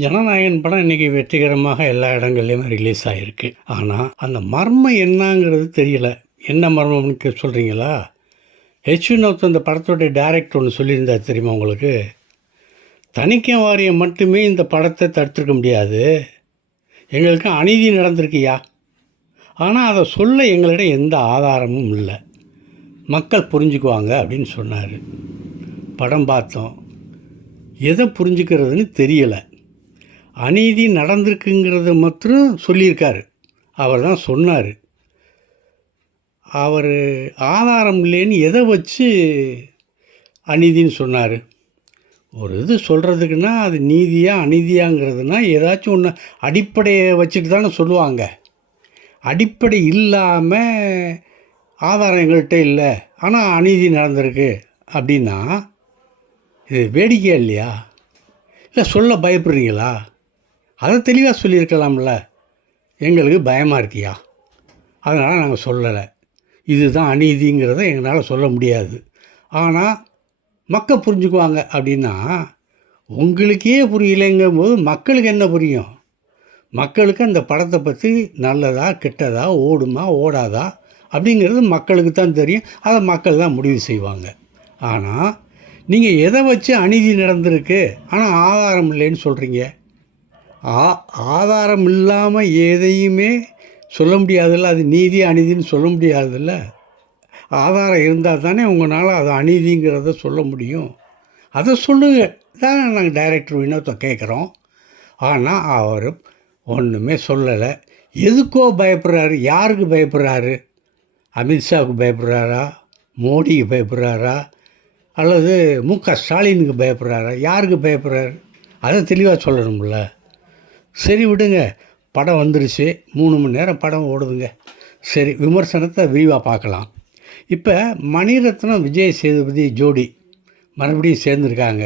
ஜனநாயகன் படம் இன்றைக்கி வெற்றிகரமாக எல்லா இடங்கள்லையுமே ரிலீஸ் ஆகிருக்கு. ஆனால் அந்த மர்மம் என்னங்கிறது தெரியல. என்ன மர்மம்னு சொல்கிறீங்களா? வினோத் அந்த படத்தோடைய டைரக்டர் ஒன்று சொல்லியிருந்தார் தெரியுமா உங்களுக்கு? தணிக்கை வாரியம் மட்டுமே இந்த படத்தை தடுத்துருக்க முடியாது, எங்களுக்கு அநீதி நடந்திருக்கியா. ஆனால் அதை சொல்ல எங்களிடம் எந்த ஆதாரமும் இல்லை, மக்கள் புரிஞ்சுக்குவாங்க அப்படின்னு சொன்னார். படம் பார்த்தோம், எதை புரிஞ்சுக்கிறதுன்னு தெரியலை. அநீதி நடந்திருக்குங்கிறத மாத்திரம் சொல்லியிருக்காரு. அவர் தான் சொன்னார். அவர் ஆதாரம் இல்லைன்னு எதை வச்சு அநீதின்னு சொன்னார்? ஒரு இது சொல்கிறதுக்குன்னா அது நீதியா அநீதியாங்கிறதுனா ஏதாச்சும் ஒன்று அடிப்படையை வச்சுட்டு தானே சொல்லுவாங்க. அடிப்படை இல்லாமல் ஆதாரம் எங்கள்கிட்ட இல்லை, ஆனால் அநீதி நடந்திருக்கு அப்படின்னா இது வேடிக்கையா இல்லையா? இல்லை சொல்ல பயப்படுறீங்களா? அதை தெளிவாக சொல்லியிருக்கலாம்ல. எங்களுக்கு பயமாக இருக்கியா, அதனால் நாங்கள் சொல்லலை. இதுதான் அநீதிங்கிறத எங்களால் சொல்ல முடியாது, ஆனால் மக்கள் புரிஞ்சுக்குவாங்க அப்படின்னா உங்களுக்கே புரியலைங்கும் போது மக்களுக்கு என்ன புரியும்? மக்களுக்கு அந்த படத்தை பற்றி நல்லதா கெட்டதா ஓடுமா ஓடாதா அப்படிங்கிறது மக்களுக்கு தான் தெரியும். அதை மக்கள் தான் முடிவு செய்வாங்க. ஆனால் நீங்கள் எதை வச்சு அநீதி நடந்திருக்கு ஆனால் ஆதாரம் இல்லைன்னு சொல்கிறீங்க? ஆதாரம் இல்லாமல் எதையுமே சொல்ல முடியாதுல்ல. அது நீதி அநீதின்னு சொல்ல முடியாதுல்ல. ஆதாரம் இருந்தால் தானே உங்களால் அது அநீதிங்கிறத சொல்ல முடியும். அதை சொல்லுங்க தான் நாங்கள் டைரக்டர் வினோத்தை கேட்குறோம். ஆனால் அவர் ஒன்றுமே சொல்லலை. எதுக்கோ பயப்படுறாரு. யாருக்கு பயப்படுறாரு? அமித்ஷாவுக்கு பயப்படுறாரா? மோடிக்கு பயப்படுறாரா? அல்லது ஸ்டாலினுக்கு பயப்படுறாரா? யாருக்கு பயப்படுறாரு? அதை தெளிவாக சொல்லணும்ல. சரி விடுங்க, படம் வந்துருச்சு, 3 மணி நேரம் படம் ஓடுதுங்க. சரி, விமர்சனத்தை விரிவாக பார்க்கலாம். இப்போ மணிரத்னம் விஜய் சேதுபதி ஜோடி மறுபடியும் சேர்ந்துருக்காங்க.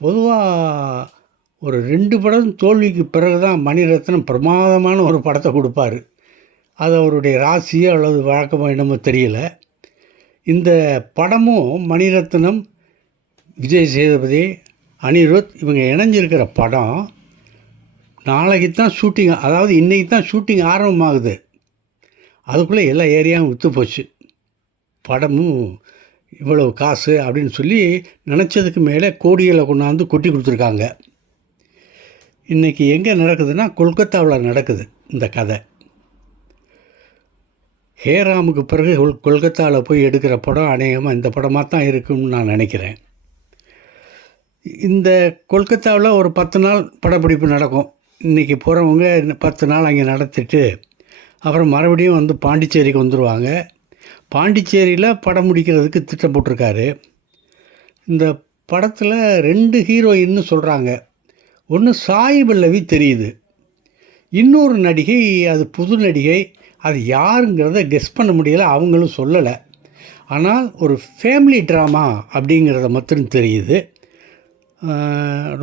பொதுவாக ஒரு 2 படம் தோல்விக்கு பிறகு தான் மணிரத்னம் பிரமாதமான ஒரு படத்தை கொடுப்பார். அது அவருடைய ராசியோ அல்லது வழக்கமோ என்னமோ தெரியல. இந்த படமும் மணிரத்னம், விஜய் சேதுபதி, அனிருத் இவங்க இணைஞ்சிருக்கிற படம் நாளைக்கு தான் ஷூட்டிங், அதாவது இன்றைக்கி தான் ஷூட்டிங் ஆரம்பமாகுது. அதுக்குள்ளே எல்லா ஏரியாவும் விற்று போச்சு. படமும் இவ்வளவு காசு அப்படின்னு சொல்லி நினச்சதுக்கு மேலே கோடிகளை கொண்டாந்து கொட்டி கொடுத்துருக்காங்க. இன்றைக்கி எங்கே நடக்குதுன்னா கொல்கத்தாவில் நடக்குது இந்த கதை. ஹேராமுக்கு பிறகு கொல்கத்தாவில் போய் எடுக்கிற படம் அநேகமாக இந்த படமாக தான் இருக்குன்னு நான் நினைக்கிறேன். இந்த கொல்கத்தாவில் ஒரு 10 நாள் படப்பிடிப்பு நடக்கும். இன்றைக்கி போகிறவங்க 10 நாள் அங்கே நடத்திட்டு அப்புறம் மறுபடியும் வந்து பாண்டிச்சேரிக்கு வந்துடுவாங்க. பாண்டிச்சேரியில் படம் முடிக்கிறதுக்கு திட்டம் போட்டிருக்காரு. இந்த படத்தில் 2 ஹீரோயின்னு சொல்கிறாங்க. ஒன்று சாய் பல்லவி தெரியுது, இன்னொரு நடிகை அது புது நடிகை. அது யாருங்கிறத கெஸ் பண்ண முடியலை, அவங்களும் சொல்லலை. ஆனால் ஒரு ஃபேமிலி ட்ராமா அப்படிங்கிறத மாத்திரம் தெரியுது.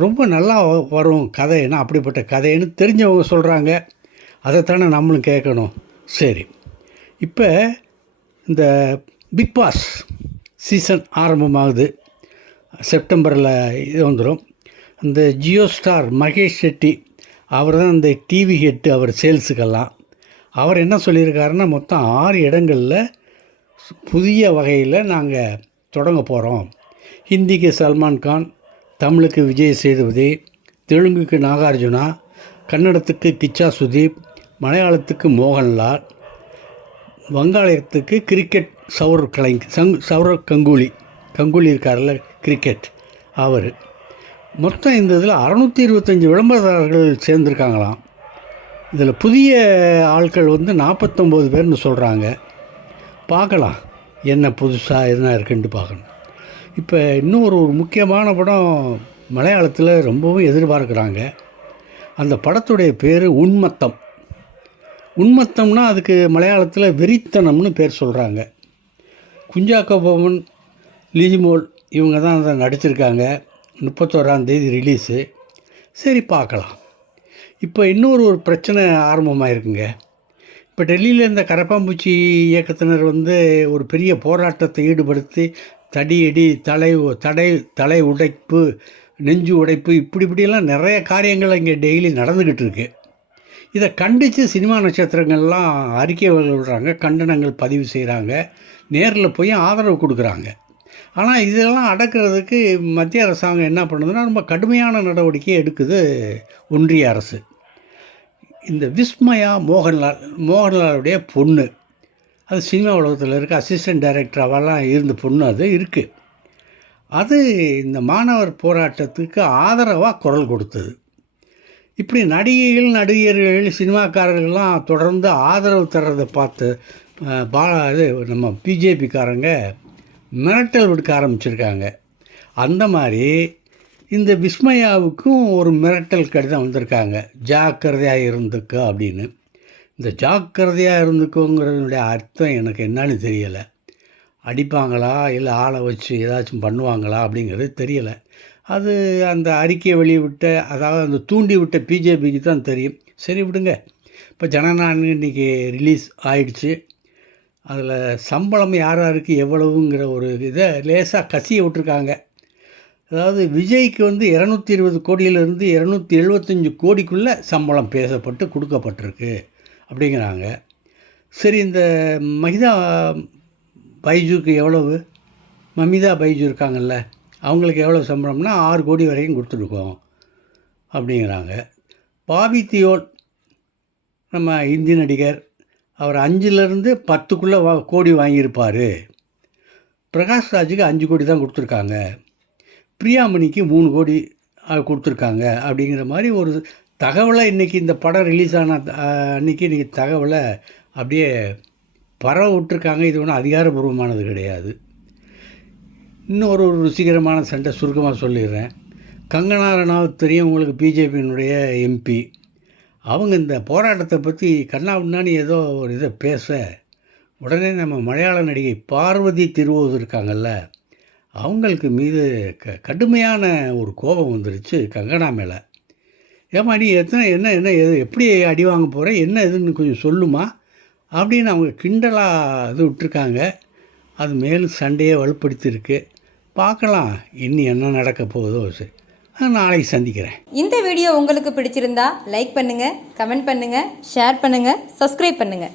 ரொம்ப நல்லா வரும் கதைன்னா அப்படிப்பட்ட கதைன்னு தெரிஞ்சவங்க சொல்கிறாங்க. அதைத்தானே நம்மளும் கேட்கணும். சரி, இப்போ இந்த பிக் பாஸ் சீசன் ஆரம்பமாகுது. செப்டம்பரில் இது வந்துடும். அந்த ஜியோ ஸ்டார் மகேஷ் ஷெட்டி அவர் தான் இந்த டிவி ஹெட்டு, அவர் சேல்ஸுக்கெல்லாம். அவர் என்ன சொல்லியிருக்காருன்னா மொத்தம் 6 இடங்களில் புதிய வகையில் நாங்கள் தொடங்க போகிறோம். ஹிந்திக்கு சல்மான் கான், தமிழுக்கு விஜய் சேதுபதி, தெலுங்குக்கு நாகார்ஜுனா, கன்னடத்துக்கு கிச்சா சுதீப், மலையாளத்துக்கு மோகன்லால், வங்காளத்துக்கு கிரிக்கெட் சௌரவ் கங்குலி இருக்கார்ல கிரிக்கெட், அவர். மொத்தம் இந்த இதில் 625 விளம்பரதாரர்கள் சேர்ந்துருக்காங்களாம். இதில் புதிய ஆட்கள் வந்து 49 பேர்னு சொல்கிறாங்க. பார்க்கலாம் என்ன புதுசாக என்ன இருக்குன்ட்டு பார்க்கணும். இப்போ இன்னும் ஒரு முக்கியமான படம் மலையாளத்தில் ரொம்பவும் எதிர்பார்க்குறாங்க. அந்த படத்துடைய பேர் உன்மத்தம். உன்மத்தம்னா அதுக்கு மலையாளத்தில் வெறித்தனம்னு பேர் சொல்கிறாங்க. குஞ்சாக்கோ போமன், லிஜிமோல் இவங்க தான் அதை நடிச்சிருக்காங்க. 31ஆம் தேதி ரிலீஸு. சரி பார்க்கலாம். இப்போ இன்னொரு பிரச்சனை ஆரம்பமாயிருக்குங்க. இப்போ டெல்லியில் இந்த கரப்பாம்பூச்சி இயக்கத்தினர் வந்து ஒரு பெரிய போராட்டத்தை ஈடுபடுத்தி தடியடி, தலை உடைப்பு, நெஞ்சு உடைப்பு இப்படிலாம் நிறைய காரியங்கள் இங்கே டெய்லி நடந்துக்கிட்டு இருக்கு. இதை கண்டித்து சினிமா நட்சத்திரங்கள்லாம் அறிக்கை விடுறாங்க, கண்டனங்கள் பதிவு செய்கிறாங்க, நேரில் போய் ஆதரவு கொடுக்குறாங்க. ஆனால் இதெல்லாம் அடக்கிறதுக்கு மத்திய அரசாங்கம் என்ன பண்ணுதுன்னா ரொம்ப கடுமையான நடவடிக்கை எடுக்குது ஒன்றிய அரசு. இந்த விஸ்மயா மோகன்லாலுடைய பொண்ணு, அது சினிமா உலகத்தில் இருக்க அசிஸ்டன்ட் டைரக்டர் அவெல்லாம் இருந்த பொண்ணு அது இருக்குது. அது இந்த மாணவர் போராட்டத்துக்கு ஆதரவாக குரல் கொடுத்தது. இப்படி நடிகர்கள் சினிமாக்காரர்கள்லாம் தொடர்ந்து ஆதரவு தர்றதை பார்த்து இது நம்ம பிஜேபிக்காரங்க மிரட்டல் விடுக்க ஆரம்பிச்சிருக்காங்க. அந்த மாதிரி இந்த விஸ்மயாவுக்கும் ஒரு மிரட்டல் கடிதம் வந்திருக்காங்க, ஜாக்கிரதையாக இருந்துக்கோ அப்படின்னு. இந்த ஜாக்கிரதையாக இருந்துக்கோங்கிறதுனுடைய அர்த்தம் எனக்கு என்னன்னு தெரியலை. அடிப்பாங்களா இல்லை ஆளை வச்சு ஏதாச்சும் பண்ணுவாங்களா அப்படிங்கிறது தெரியலை. அது அந்த அறிக்கையை வெளியிட்ட, அதாவது அந்த தூண்டி விட்ட பிஜேபிக்கு தான் தெரியும். சரி விடுங்க. இப்போ ஜனநாயகம் இன்றைக்கி ரிலீஸ் ஆயிடுச்சு. அதில் சம்பளம் யார் யாருக்கு எவ்வளவுங்கிற ஒரு இதை லேசாக கசிய விட்டுருக்காங்க. அதாவது விஜய்க்கு 220 கோடியிலேருந்து 275 கோடிக்குள்ளே சம்பளம் பேசப்பட்டு கொடுக்கப்பட்டிருக்கு அப்படிங்கிறாங்க. சரி, இந்த மமிதா பைஜுக்கு எவ்வளவு, மமிதா பைஜு இருக்காங்கல்ல, அவங்களுக்கு எவ்வளோ சம்பளம்னா 6 கோடி வரைக்கும் கொடுத்துருக்கோம் அப்படிங்கிறாங்க. பாபி தியோல் நம்ம ஹிந்தி நடிகர், அவர் 5லேருந்து 10க்குள்ளே கோடி வாங்கியிருப்பார். பிரகாஷ் ராஜுக்கு 5 கோடி தான் கொடுத்துருக்காங்க. பிரியாமணிக்கு 3 கோடி கொடுத்துருக்காங்க அப்படிங்கிற மாதிரி ஒரு தகவலை இன்றைக்கி இந்த படம் ரிலீஸ் ஆன இன்றைக்கி தகவலை அப்படியே பரவ விட்டுருக்காங்க. இது ஒன்றும் அதிகாரபூர்வமானது கிடையாது. இன்னும் ஒரு ருசிகரமான சண்டை சுருக்கமாக சொல்லிடுறேன். கங்கனா ரனாவத் தெரியும் உங்களுக்கு, பிஜேபியினுடைய எம்பி. அவங்க இந்த போராட்டத்தை பற்றி கண்ணாபின்னான்னு ஏதோ ஒரு இதை பேச, உடனே நம்ம மலையாள நடிகை பார்வதி திருவோது இருக்காங்கல்ல, அவங்களுக்கு மீது கடுமையான ஒரு கோபம் வந்துருச்சு கங்கனா மேலே. ஏமா நீ என்ன எப்படி அடி வாங்க போகிற, என்ன எதுன்னு கொஞ்சம் சொல்லுமா அப்படின்னு அவங்க கிண்டலாக இது விட்டுருக்காங்க. அது மேலும் சண்டையை வலுப்படுத்தியிருக்கு. பார்க்கலாம் இன்னி என்ன நடக்க போகுதோ. சரி, நாளைக்கு சந்திக்கிறேன். இந்த வீடியோ உங்களுக்கு பிடிச்சிருந்தா லைக் பண்ணுங்கள், கமெண்ட் பண்ணுங்கள், ஷேர் பண்ணுங்கள், சப்ஸ்கிரைப் பண்ணுங்கள்.